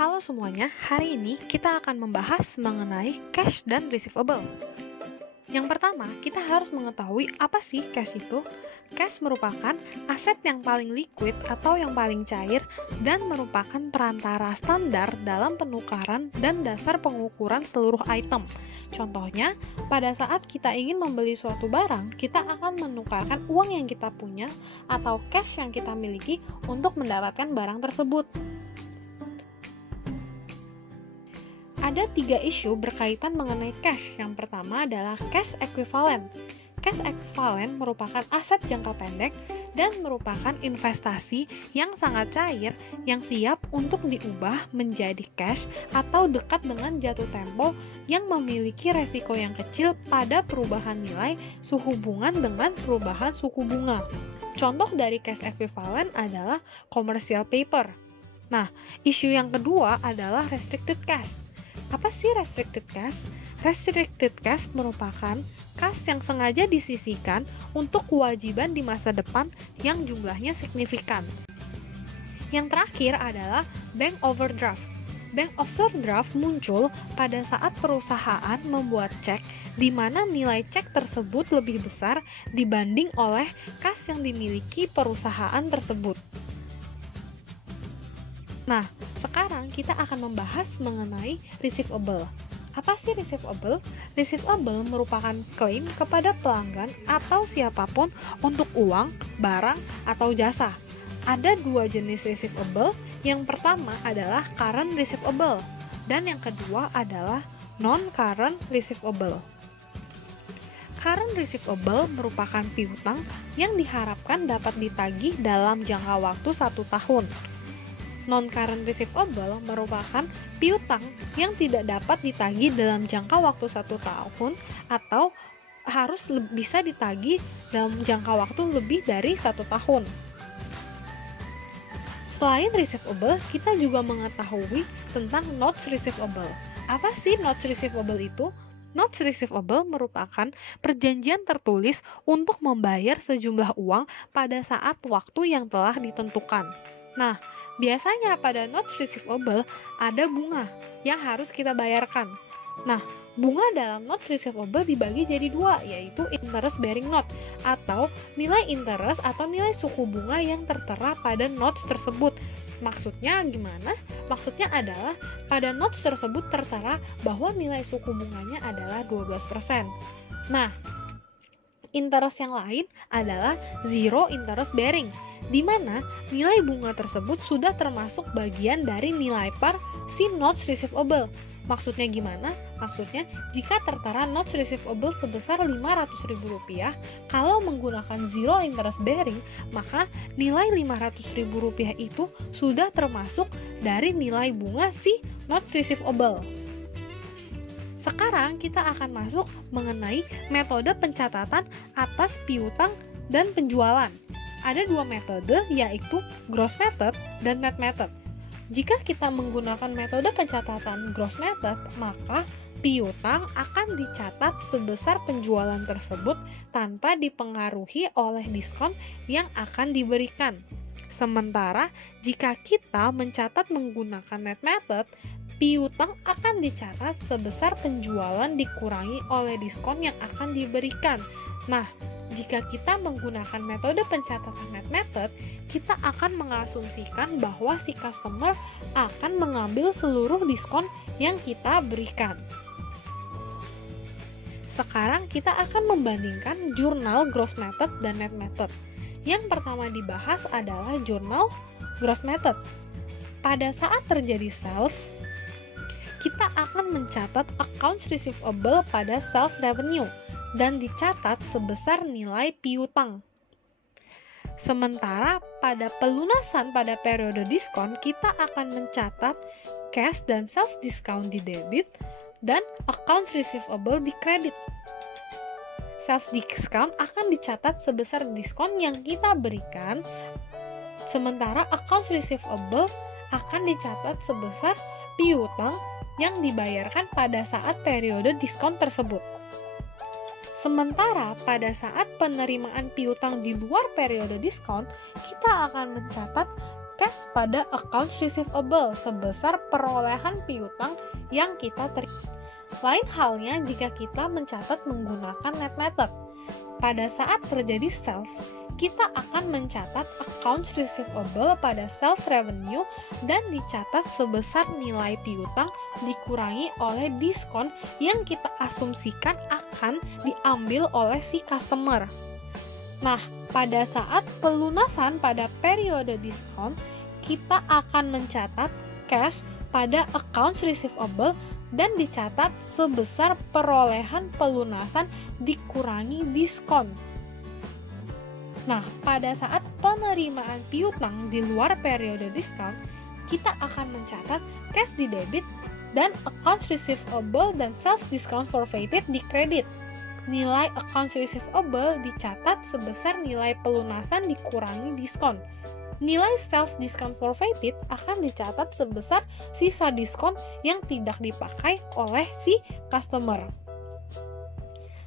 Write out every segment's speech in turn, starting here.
Halo semuanya, hari ini kita akan membahas mengenai cash dan receivable. Yang pertama, kita harus mengetahui apa sih cash itu. Cash merupakan aset yang paling liquid atau yang paling cair dan merupakan perantara standar dalam penukaran dan dasar pengukuran seluruh item. Contohnya, pada saat kita ingin membeli suatu barang, kita akan menukarkan uang yang kita punya atau cash yang kita miliki untuk mendapatkan barang tersebut. Ada 3 isu berkaitan mengenai cash. Yang pertama adalah cash equivalent. Cash equivalent merupakan aset jangka pendek dan merupakan investasi yang sangat cair yang siap untuk diubah menjadi cash atau dekat dengan jatuh tempo yang memiliki resiko yang kecil pada perubahan nilai sehubungan dengan perubahan suku bunga. Contoh dari cash equivalent adalah commercial paper. Nah, isu yang kedua adalah restricted cash. Apa sih restricted cash? Restricted cash merupakan kas yang sengaja disisihkan untuk kewajiban di masa depan yang jumlahnya signifikan. Yang terakhir adalah bank overdraft. Bank overdraft muncul pada saat perusahaan membuat cek di mana nilai cek tersebut lebih besar dibanding oleh kas yang dimiliki perusahaan tersebut. Nah, sekarang kita akan membahas mengenai receivable. Apa sih receivable? Receivable merupakan klaim kepada pelanggan atau siapapun untuk uang, barang, atau jasa. Ada 2 jenis receivable. Yang pertama adalah current receivable dan yang kedua adalah non-current receivable. Current receivable merupakan piutang yang diharapkan dapat ditagih dalam jangka waktu 1 tahun. Non-current receivable merupakan piutang yang tidak dapat ditagih dalam jangka waktu 1 tahun atau harus bisa ditagih dalam jangka waktu lebih dari 1 tahun. Selain receivable, kita juga mengetahui tentang notes receivable. Apa sih notes receivable itu? Notes receivable merupakan perjanjian tertulis untuk membayar sejumlah uang pada saat waktu yang telah ditentukan. Nah, biasanya pada notes receivable ada bunga yang harus kita bayarkan. Nah, bunga dalam notes receivable dibagi jadi 2, yaitu interest bearing note atau nilai interest atau nilai suku bunga yang tertera pada notes tersebut. Maksudnya gimana? Maksudnya adalah pada notes tersebut tertera bahwa nilai suku bunganya adalah 12%. Nah, interest yang lain adalah zero interest bearing, di mana nilai bunga tersebut sudah termasuk bagian dari nilai par si notes receivable. Maksudnya gimana? Maksudnya, jika tertera notes receivable sebesar Rp500.000, kalau menggunakan zero interest bearing, maka nilai Rp500.000 itu sudah termasuk dari nilai bunga si notes receivable. Sekarang kita akan masuk mengenai metode pencatatan atas piutang dan penjualan. Ada 2 metode, yaitu gross method dan net method. Jika kita menggunakan metode pencatatan gross method, maka piutang akan dicatat sebesar penjualan tersebut tanpa dipengaruhi oleh diskon yang akan diberikan. Sementara jika kita mencatat menggunakan net method, piutang akan dicatat sebesar penjualan dikurangi oleh diskon yang akan diberikan. Nah, jika kita menggunakan metode pencatatan net method, kita akan mengasumsikan bahwa si customer akan mengambil seluruh diskon yang kita berikan. Sekarang kita akan membandingkan jurnal gross method dan net method. Yang pertama dibahas adalah jurnal gross method. Pada saat terjadi sales, kita akan mencatat accounts receivable pada sales revenue dan dicatat sebesar nilai piutang. Sementara pada pelunasan pada periode diskon, kita akan mencatat cash dan sales discount di debit dan accounts receivable di kredit. Sales discount akan dicatat sebesar diskon yang kita berikan, sementara accounts receivable akan dicatat sebesar piutang yang dibayarkan pada saat periode diskon tersebut. Sementara pada saat penerimaan piutang di luar periode diskon, kita akan mencatat cash pada accounts receivable sebesar perolehan piutang yang kita terima. Lain halnya jika kita mencatat menggunakan net method. Pada saat terjadi sales, kita akan mencatat accounts receivable pada sales revenue dan dicatat sebesar nilai piutang dikurangi oleh diskon yang kita asumsikan akan diambil oleh si customer. Nah, pada saat pelunasan pada periode diskon, kita akan mencatat cash pada accounts receivable dan dicatat sebesar perolehan pelunasan dikurangi diskon. Nah, pada saat penerimaan piutang di luar periode diskon, kita akan mencatat cash di debit dan accounts receivable dan sales discount forfeited di kredit. Nilai accounts receivable dicatat sebesar nilai pelunasan dikurangi diskon. Nilai sales discount forfeited akan dicatat sebesar sisa diskon yang tidak dipakai oleh si customer.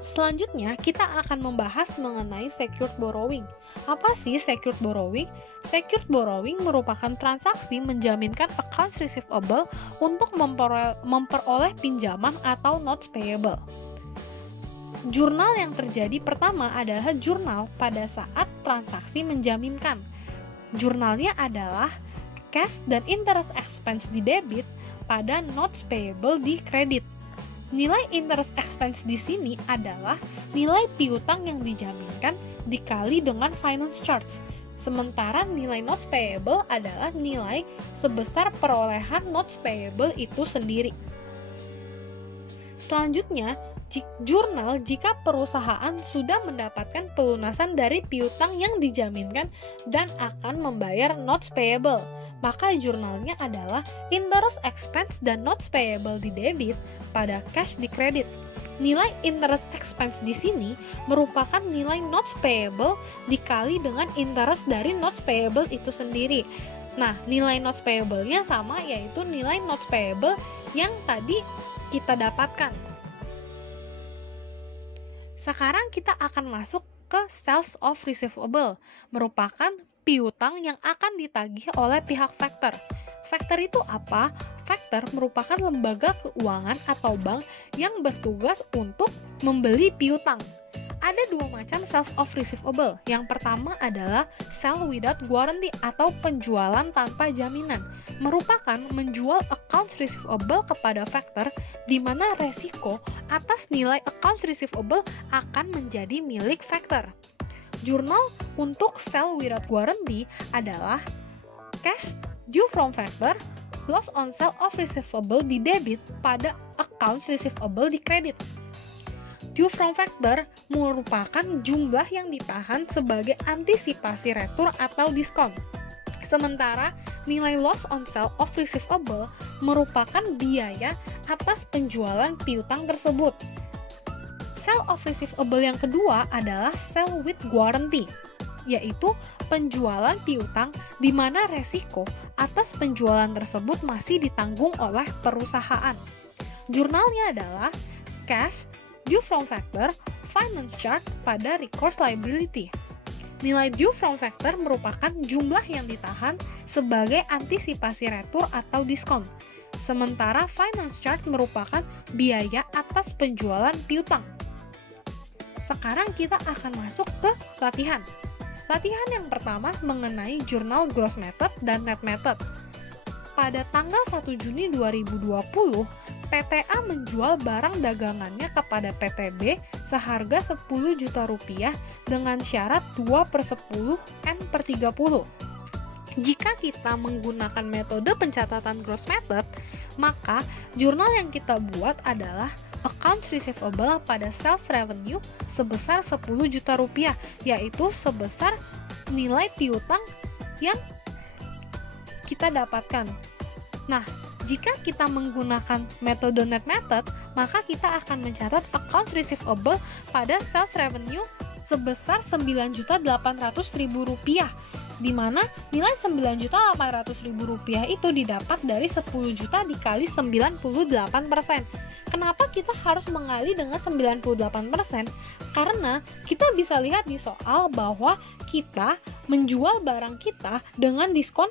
Selanjutnya, kita akan membahas mengenai secured borrowing. Apa sih secured borrowing? Secured borrowing merupakan transaksi menjaminkan accounts receivable untuk memperoleh pinjaman atau notes payable. Jurnal yang terjadi pertama adalah jurnal pada saat transaksi menjaminkan. Jurnalnya adalah cash dan interest expense di debit pada notes payable di kredit. Nilai interest expense di sini adalah nilai piutang yang dijaminkan dikali dengan finance charge. Sementara nilai notes payable adalah nilai sebesar perolehan notes payable itu sendiri. Selanjutnya, jurnal jika perusahaan sudah mendapatkan pelunasan dari piutang yang dijaminkan dan akan membayar notes payable, maka jurnalnya adalah interest expense dan notes payable di debit pada cash di kredit. Nilai interest expense di sini merupakan nilai notes payable dikali dengan interest dari notes payable itu sendiri. Nah, nilai notes payable-nya sama, yaitu nilai notes payable yang tadi kita dapatkan. Sekarang kita akan masuk ke sales of receivable, merupakan piutang yang akan ditagih oleh pihak factor. Factor itu apa? Factor merupakan lembaga keuangan atau bank yang bertugas untuk membeli piutang. Ada dua macam sales of receivable. Yang pertama adalah sell without guarantee atau penjualan tanpa jaminan. Merupakan menjual accounts receivable kepada factor di mana resiko atas nilai accounts receivable akan menjadi milik factor. Jurnal untuk sell without guarantee adalah cash due from factor, loss on sale of receivable di debit pada accounts receivable di kredit. Due from factor merupakan jumlah yang ditahan sebagai antisipasi retur atau diskon. Sementara nilai loss on sale of receivable merupakan biaya atas penjualan piutang tersebut. Sale of receivable yang kedua adalah sell with guarantee, yaitu penjualan piutang di mana resiko atas penjualan tersebut masih ditanggung oleh perusahaan. Jurnalnya adalah cash due from factor, finance charge pada recourse liability. Nilai due from factor merupakan jumlah yang ditahan sebagai antisipasi retur atau diskon. Sementara finance charge merupakan biaya atas penjualan piutang. Sekarang kita akan masuk ke latihan. Latihan yang pertama mengenai jurnal gross method dan net method. Pada tanggal 1 Juni 2020, PTA menjual barang dagangannya kepada PTB seharga 10 juta rupiah dengan syarat 2/10 N/30. Jika kita menggunakan metode pencatatan gross method, maka jurnal yang kita buat adalah accounts receivable pada sales revenue sebesar 10 juta rupiah, yaitu sebesar nilai piutang yang kita dapatkan. Nah, jika kita menggunakan metode net method, maka kita akan mencatat accounts receivable pada sales revenue sebesar 9.800.000 rupiah, di mana nilai 9.800.000 rupiah itu didapat dari 10 juta dikali 98%. Kenapa kita harus mengali dengan 98%? Karena kita bisa lihat di soal bahwa kita menjual barang kita dengan diskon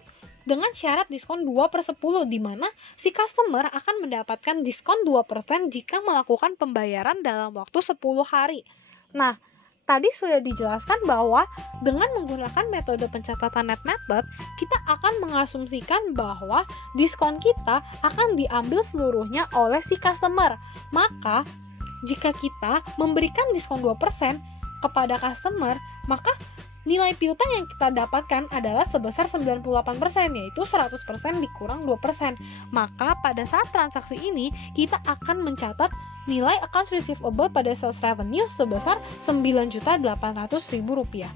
dengan syarat diskon 2/10, di mana si customer akan mendapatkan diskon 2% jika melakukan pembayaran dalam waktu 10 hari. Nah, tadi sudah dijelaskan bahwa dengan menggunakan metode pencatatan net method, kita akan mengasumsikan bahwa diskon kita akan diambil seluruhnya oleh si customer. Maka, jika kita memberikan diskon 2% kepada customer, maka nilai piutang yang kita dapatkan adalah sebesar 98%, yaitu 100% dikurang 2%. Maka pada saat transaksi ini, kita akan mencatat nilai accounts receivable pada sales revenue sebesar Rp9.800.000.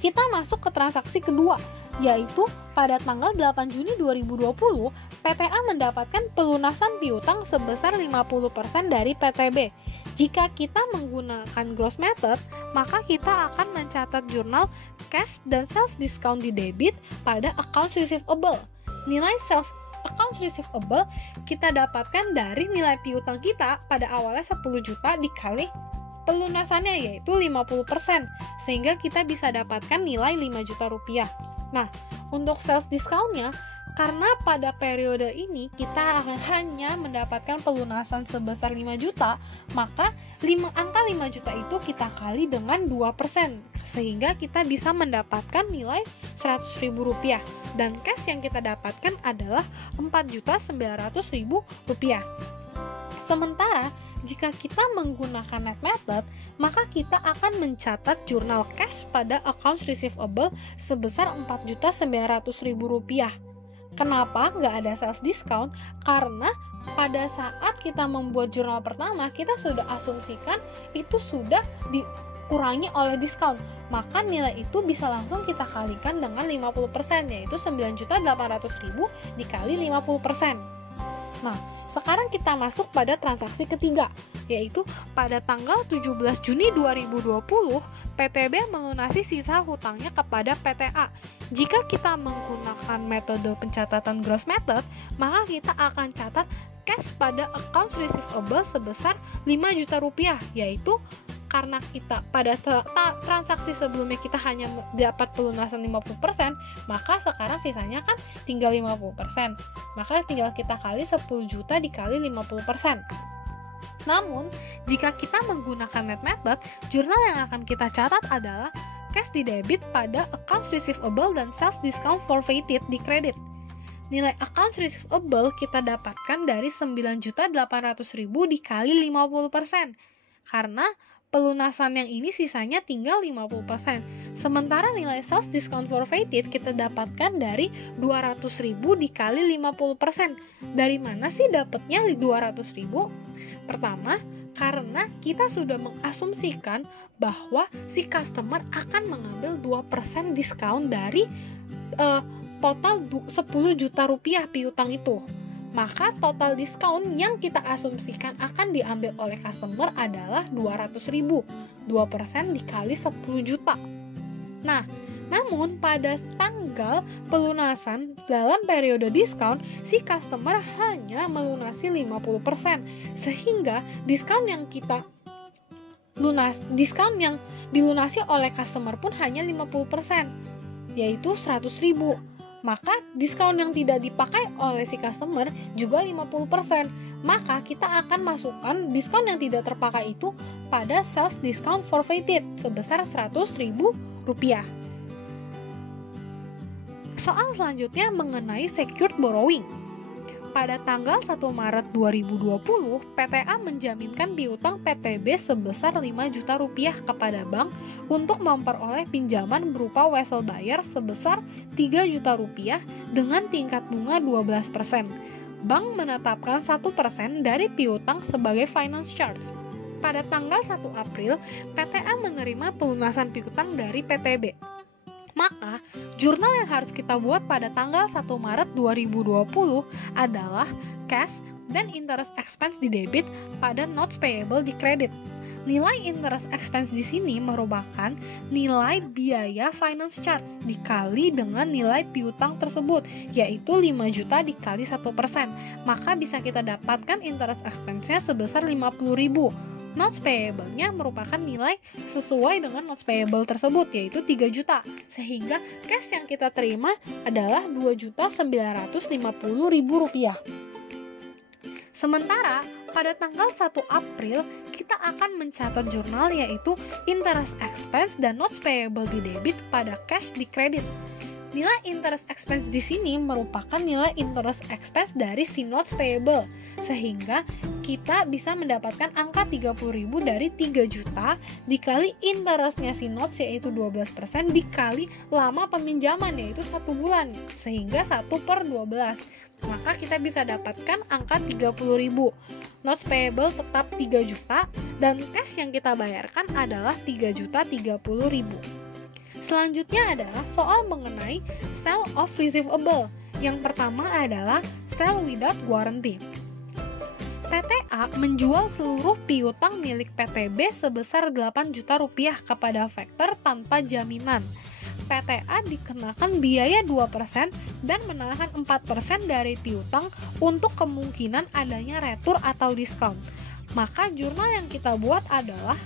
Kita masuk ke transaksi kedua, yaitu pada tanggal 8 Juni 2020, PTA mendapatkan pelunasan piutang sebesar 50% dari PTB. Jika kita menggunakan gross method, maka kita akan mencatat jurnal cash dan sales discount di debit pada accounts receivable. Nilai sales accounts receivable kita dapatkan dari nilai piutang kita pada awalnya 10 juta dikali pelunasannya, yaitu 50%, sehingga kita bisa dapatkan nilai 5 juta rupiah. Nah, untuk sales discountnya, karena pada periode ini kita hanya mendapatkan pelunasan sebesar 5 juta, maka angka 5 juta itu kita kali dengan 2%, sehingga kita bisa mendapatkan nilai Rp100.000, dan cash yang kita dapatkan adalah Rp4.900.000. Sementara jika kita menggunakan net method, maka kita akan mencatat jurnal cash pada accounts receivable sebesar Rp4.900.000. Kenapa nggak ada sales discount? Karena pada saat kita membuat jurnal pertama, kita sudah asumsikan itu sudah dikurangi oleh diskon. Maka nilai itu bisa langsung kita kalikan dengan 50%, yaitu Rp9.800.000 dikali 50%. Nah, sekarang kita masuk pada transaksi ketiga, yaitu pada tanggal 17 Juni 2020, PTB melunasi sisa hutangnya kepada PTA. Jika kita menggunakan metode pencatatan gross method, maka kita akan catat cash pada accounts receivable sebesar Rp5 juta, yaitu karena kita pada transaksi sebelumnya kita hanya dapat pelunasan 50%, maka sekarang sisanya kan tinggal 50%. Maka tinggal kita kali 10 juta dikali 50%. Namun, jika kita menggunakan net method, jurnal yang akan kita catat adalah cash di debit pada accounts receivable dan sales discount forfeited di kredit. Nilai accounts receivable kita dapatkan dari Rp9.800.000 dikali 50%. Karena pelunasan yang ini sisanya tinggal 50%. Sementara nilai sales discount forfeited kita dapatkan dari Rp200.000 dikali 50%. Dari mana sih dapatnya Rp200.000? Pertama, karena kita sudah mengasumsikan bahwa si customer akan mengambil 2% diskon dari total 10 juta rupiah piutang itu. Maka total diskon yang kita asumsikan akan diambil oleh customer adalah Rp200.000. 2% dikali 10 juta. Nah, namun pada tanggal pelunasan dalam periode diskon, si customer hanya melunasi 50%, sehingga diskon yang dilunasi oleh customer pun hanya 50%, yaitu Rp100.000. Maka diskon yang tidak dipakai oleh si customer juga 50%. Maka kita akan masukkan diskon yang tidak terpakai itu pada sales discount forfeited sebesar Rp100.000. Soal selanjutnya mengenai secured borrowing. Pada tanggal 1 Maret 2020, PTA menjaminkan piutang PTB sebesar Rp5 juta kepada bank untuk memperoleh pinjaman berupa wesel bayar sebesar Rp3 juta dengan tingkat bunga 12%. Bank menetapkan 1% dari piutang sebagai finance charge. Pada tanggal 1 April, PTA menerima pelunasan piutang dari PTB. Maka, jurnal yang harus kita buat pada tanggal 1 Maret 2020 adalah cash dan interest expense di debit pada notes payable di kredit. Nilai interest expense di sini merupakan nilai biaya finance charge dikali dengan nilai piutang tersebut, yaitu 5 juta dikali 1%. Maka bisa kita dapatkan interest expense-nya sebesar 50.000. notes payable-nya merupakan nilai sesuai dengan notes payable tersebut, yaitu 3 juta. Sehingga cash yang kita terima adalah Rp2.950.000. Sementara pada tanggal 1 April kita akan mencatat jurnal, yaitu interest expense dan notes payable di debit pada cash di kredit. Nilai interest expense di sini merupakan nilai interest expense dari si notes payable, sehingga kita bisa mendapatkan angka 30.000 dari 3 juta dikali interestnya si notes, yaitu 12%, dikali lama peminjaman, yaitu 1 bulan, sehingga 1/12. Maka kita bisa dapatkan angka 30.000. Notes payable tetap 3 juta dan cash yang kita bayarkan adalah 3.030.000. Selanjutnya adalah soal mengenai sale of receivable. Yang pertama adalah sale without warranty. PTA menjual seluruh piutang milik PTB sebesar 8 juta rupiah kepada factor tanpa jaminan. PTA dikenakan biaya 2% dan menahan 4% dari piutang untuk kemungkinan adanya retur atau diskon. Maka jurnal yang kita buat adalah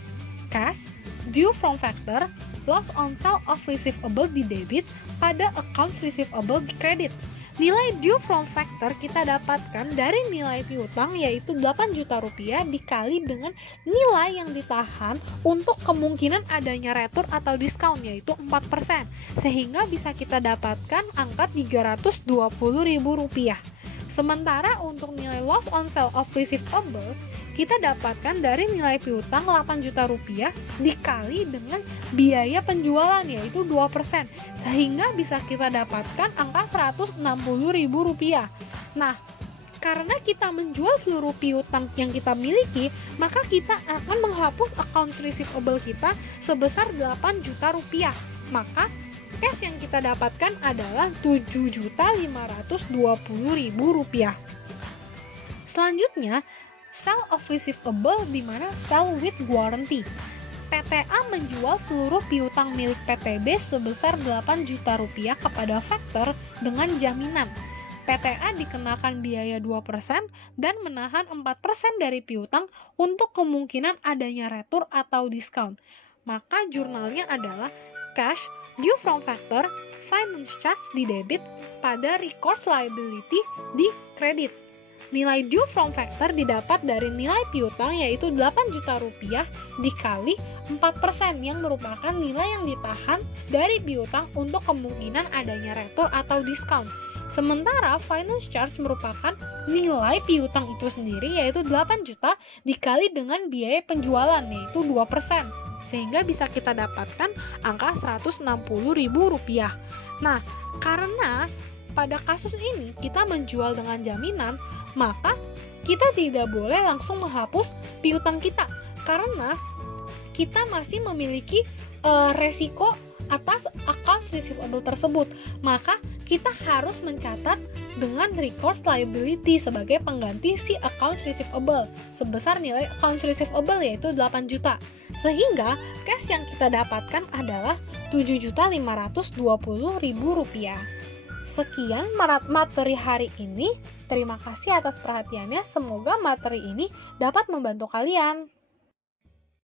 cash, due from factor, loss on sale of receivable di debit pada accounts receivable di kredit. Nilai due from factor kita dapatkan dari nilai piutang, yaitu 8 juta rupiah dikali dengan nilai yang ditahan untuk kemungkinan adanya retur atau diskon, yaitu 4%, sehingga bisa kita dapatkan angka Rp320.000. Sementara untuk nilai loss on sale of receivable kita dapatkan dari nilai piutang 8 juta rupiah dikali dengan biaya penjualan, yaitu 2%, sehingga bisa kita dapatkan angka Rp160.000. Nah, karena kita menjual seluruh piutang yang kita miliki, maka kita akan menghapus accounts receivable kita sebesar 8 juta rupiah. Maka cash yang kita dapatkan adalah Rp7.520.000. Selanjutnya, sale of receivable di mana sale with warranty. PTA menjual seluruh piutang milik PTB sebesar 8 juta rupiah kepada factor dengan jaminan. PTA dikenakan biaya 2% dan menahan 4% dari piutang untuk kemungkinan adanya retur atau diskon. Maka jurnalnya adalah cash, due from factor, finance charge di debit pada recourse liability di kredit. Nilai due from factor didapat dari nilai piutang, yaitu 8 juta rupiah dikali 4% yang merupakan nilai yang ditahan dari piutang untuk kemungkinan adanya retur atau diskon. Sementara finance charge merupakan nilai piutang itu sendiri, yaitu 8 juta dikali dengan biaya penjualan, yaitu 2%, sehingga bisa kita dapatkan angka Rp160.000. Nah, karena pada kasus ini kita menjual dengan jaminan, maka kita tidak boleh langsung menghapus piutang kita karena kita masih memiliki resiko atas accounts receivable tersebut. Maka kita harus mencatat dengan recourse liability sebagai pengganti si accounts receivable sebesar nilai accounts receivable, yaitu 8 juta. Sehingga cash yang kita dapatkan adalah Rp7.520.000. Sekian materi hari ini. Terima kasih atas perhatiannya. Semoga materi ini dapat membantu kalian.